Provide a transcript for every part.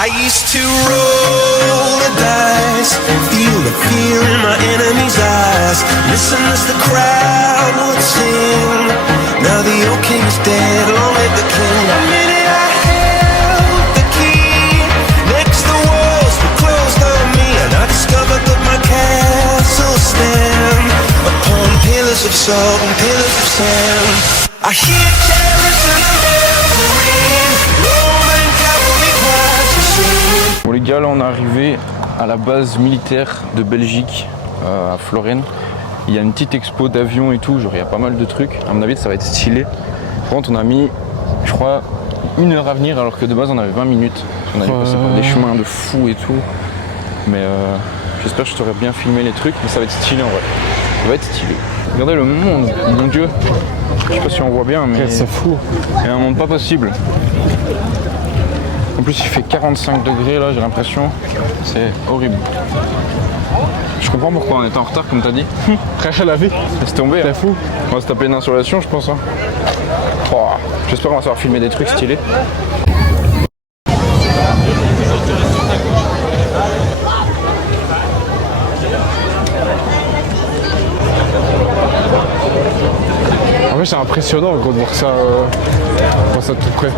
I used to roll the dice, feel the fear in my enemy's eyes, listen as the crowd would sing. Now the old king is dead, long live the king. A minute I held the key, next the walls were closed on me, and I discovered that my castle stand upon pillars of salt and pillars of sand. I hear terrorists and the revelry, Roman cavalry cries and sing. Bon les gars, là on est arrivé à la base militaire de Belgique, à Florène. Il y a une petite expo d'avions et tout, genre il y a pas mal de trucs. À mon avis ça va être stylé. Par contre on a mis, je crois, 1 heure à venir alors que de base on avait 20 minutes. On avait passé par des chemins de fou et tout. Mais j'espère que je t'aurais bien filmé les trucs, mais ça va être stylé en vrai. Ça va être stylé. Regardez le monde, mon dieu. Je sais pas si on voit bien, mais c'est fou. Il y a un monde pas possible. En plus il fait 45 degrés là, j'ai l'impression. C'est horrible. Je comprends pourquoi on était en retard comme t'as dit. Frère la vie. Laisse tomber. C'est fou. On va se taper une insolation je pense. Hein. Oh, j'espère qu'on va savoir filmer des trucs stylés. En fait c'est impressionnant gros, de voir ça, de tout près.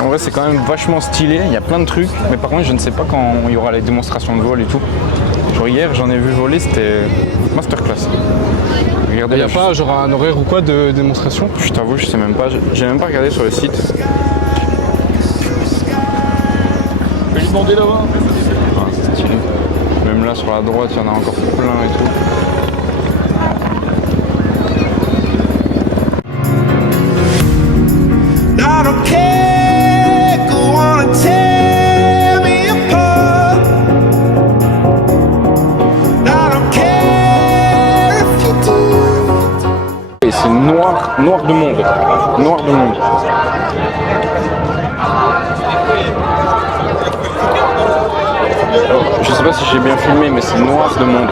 En vrai c'est quand même vachement stylé, il y a plein de trucs, mais par contre je ne sais pas quand il y aura les démonstrations de vol et tout. Genre hier j'en ai vu voler, c'était masterclass. Regardez, il n'y a pas genre un horaire ou quoi de démonstration? Je t'avoue, je sais même pas, j'ai même pas regardé sur le site. Je vais lui demander là-bas. Ah, c'est stylé. Même là sur la droite il y en a encore plein et tout. I don't care, go on and tear me apart. I don't care if you do. Et c'est noir, noir de monde. Noir de monde. Alors, je sais pas si j'ai bien filmé, mais c'est noir de monde.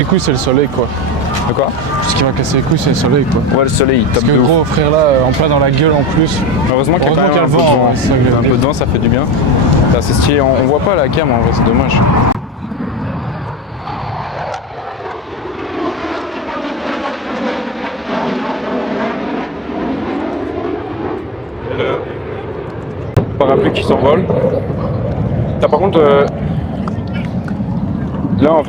Les couilles c'est le soleil quoi. De quoi? Ce qui va casser les couilles c'est le soleil quoi. Ouais, le soleil il tape Parce que de gros ouf. frère là, en plein dans la gueule en plus. Heureusement qu'il y a quand même le un peu de vent. vent. Ouais, c'est ça que j'ai Un peu dit. de vent, ça fait du bien. C'est assez stylé, on voit pas la cam en vrai, c'est dommage. Parapluie qui s'envole. Là par contre, là on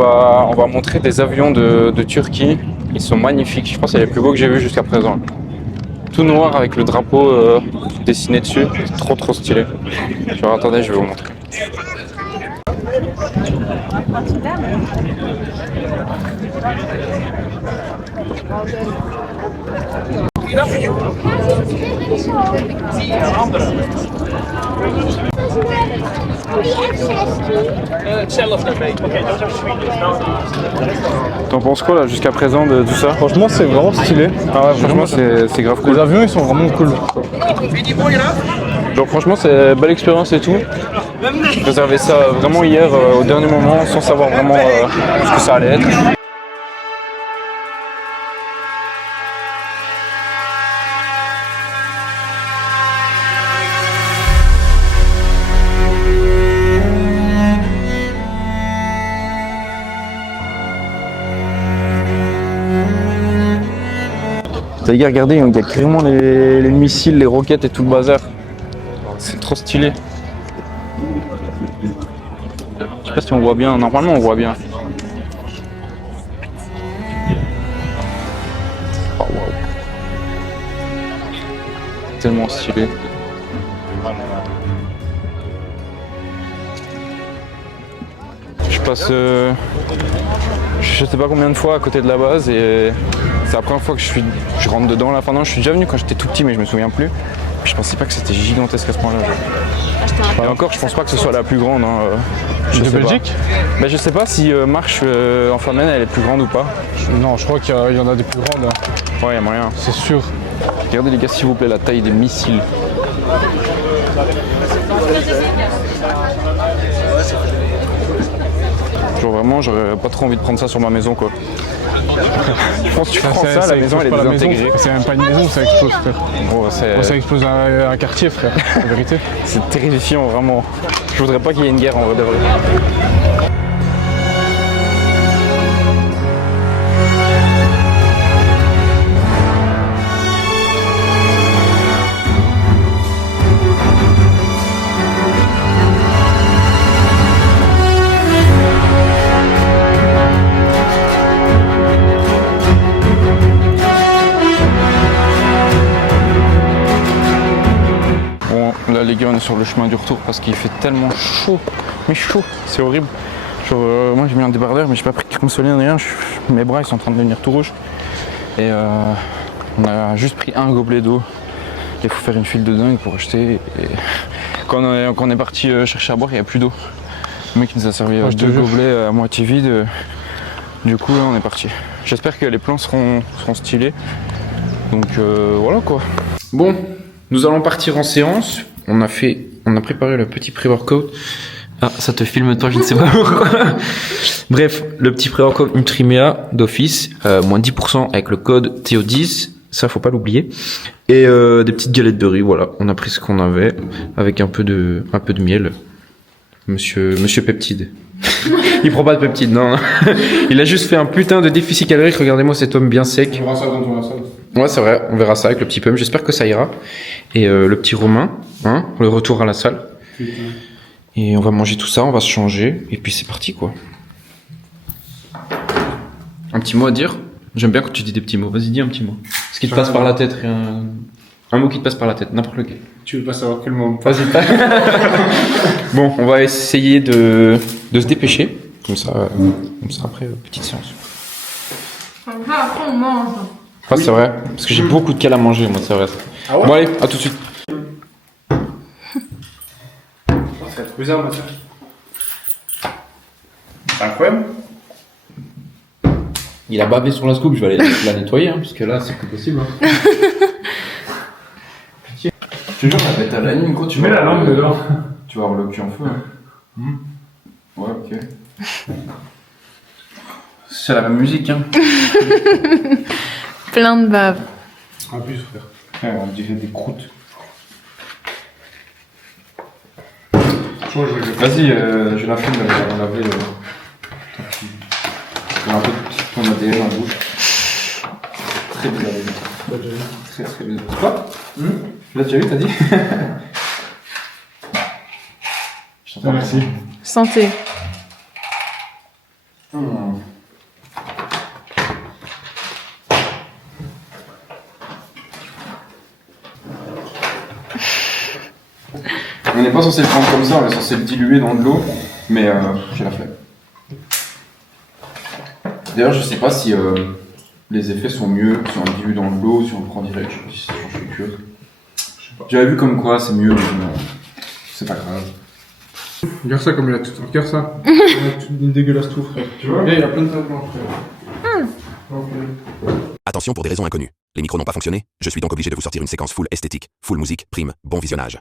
va montrer des avions de Turquie. Ils sont magnifiques, je pense que c'est les plus beaux que j'ai vus jusqu'à présent. Tout noir avec le drapeau dessiné dessus, trop trop stylé. Genre attendez, je vais vous montrer. T'en penses quoi là jusqu'à présent de tout ça? Franchement c'est vraiment stylé. Ah ouais, franchement c'est grave cool. Les avions ils sont vraiment cool. Donc franchement c'est belle expérience et tout. J'ai réservé ça vraiment hier au dernier moment sans savoir vraiment ce que ça allait être. Les gars, regardez, il y a carrément les missiles, les roquettes et tout le bazar. C'est trop stylé. Je sais pas si on voit bien, normalement on voit bien. Oh, wow. Tellement stylé. Je passe je sais pas combien de fois à côté de la base et c'est la première fois que je rentre dedans là. Enfin non, je suis déjà venu quand j'étais tout petit mais je me souviens plus. Je pensais pas que c'était gigantesque à ce point-là. Et encore, je pense pas que ce soit la plus grande. Hein. De Belgique? Bah, je sais pas si Marche en Flamen elle est plus grande ou pas. Non, je crois qu'il y en a des plus grandes. Hein. Ouais, y a moyen. C'est sûr. Regardez les gars, s'il vous plaît, la taille des missiles. Genre vraiment, j'aurais pas trop envie de prendre ça sur ma maison quoi. Je pense que tu prends ça, la maison elle est désintégrée. C'est même pas une maison, ça explose frère. Gros, Ça explose un quartier frère, en vérité. c'est terrifiant vraiment. Je voudrais pas qu'il y ait une guerre en vrai de vrai. Là les gars, on est sur le chemin du retour parce qu'il fait tellement chaud, mais chaud, c'est horrible. Genre, moi j'ai mis un débardeur mais j'ai pas pris de consoler ni rien, mes bras ils sont en train de devenir tout rouges. Et on a juste pris un gobelet d'eau. Il faut faire une file de dingue pour acheter. Et quand on est parti chercher à boire, il n'y a plus d'eau. Le mec nous a servi deux gobelets à moitié vides. Du coup là on est parti. J'espère que les plans seront stylés. Donc voilà quoi. Bon, nous allons partir en séance. On a préparé le petit pré-workout. Ah, ça te filme toi, je ne sais pas pourquoi. Bref, le petit pré-workout Nutrimea d'office, moins 10% avec le code THEO10, ça faut pas l'oublier. Et des petites galettes de riz, voilà. On a pris ce qu'on avait avec un peu de miel. Monsieur Peptide. Il prend pas de peptide, non. Il a juste fait un putain de déficit calorique. Regardez-moi cet homme bien sec. On verra ça quand on verra ça. Ouais, c'est vrai, on verra ça avec le petit Pum, j'espère que ça ira. Et le petit Romain, hein, le retour à la salle. Putain. Et on va manger tout ça, on va se changer, et puis c'est parti quoi. Un petit mot à dire? J'aime bien quand tu dis des petits mots, vas-y dis un petit mot. Ce qui te passe par la tête, un mot qui te passe par la tête, n'importe lequel. Tu veux pas savoir quel mot? Vas-y. Bon, on va essayer de se dépêcher, comme ça après, petite séance. Après on mange. Ah, c'est vrai, parce que j'ai beaucoup de cales à manger, moi, c'est vrai. Ah ouais? Bon, allez, à tout de suite. Ça va être bizarre, Mathieu. C'est incroyable. Il a bavé sur la scoop, je vais aller la nettoyer, hein, parce que là, c'est plus possible. Hein. Je te jure, la bête à la ligne, quoi, Tu mets la langue dedans. Tu vas avoir le cul en feu. Hein. Ouais, ok. C'est la même musique, hein. Plein de bave. Abuse, frère. Ouais, on dirait des croûtes. Vas-y, je la filme, on va laver. On a un peu de ton ADN en bouche. Très bizarre. Très très bizarre. Quoi? Tu l'as déjà vu, t'as dit? Merci. Santé. On n'est pas censé le prendre comme ça, on est censé le diluer dans de l'eau, mais j'ai la flemme. D'ailleurs, je sais pas si les effets sont mieux si on le dilue dans de l'eau, si on le prend direct, je sais pas si ça change quelque chose. J'avais vu comme quoi c'est mieux, mais bon, c'est pas grave. Regarde ça comme il a tout. Regarde ça. Il a tout dégueulasse tout, frère. Tu vois? Il y a plein de traitements, frère. Attention pour des raisons inconnues. Les micros n'ont pas fonctionné, je suis donc obligé de vous sortir une séquence full esthétique, full musique, prime, bon visionnage.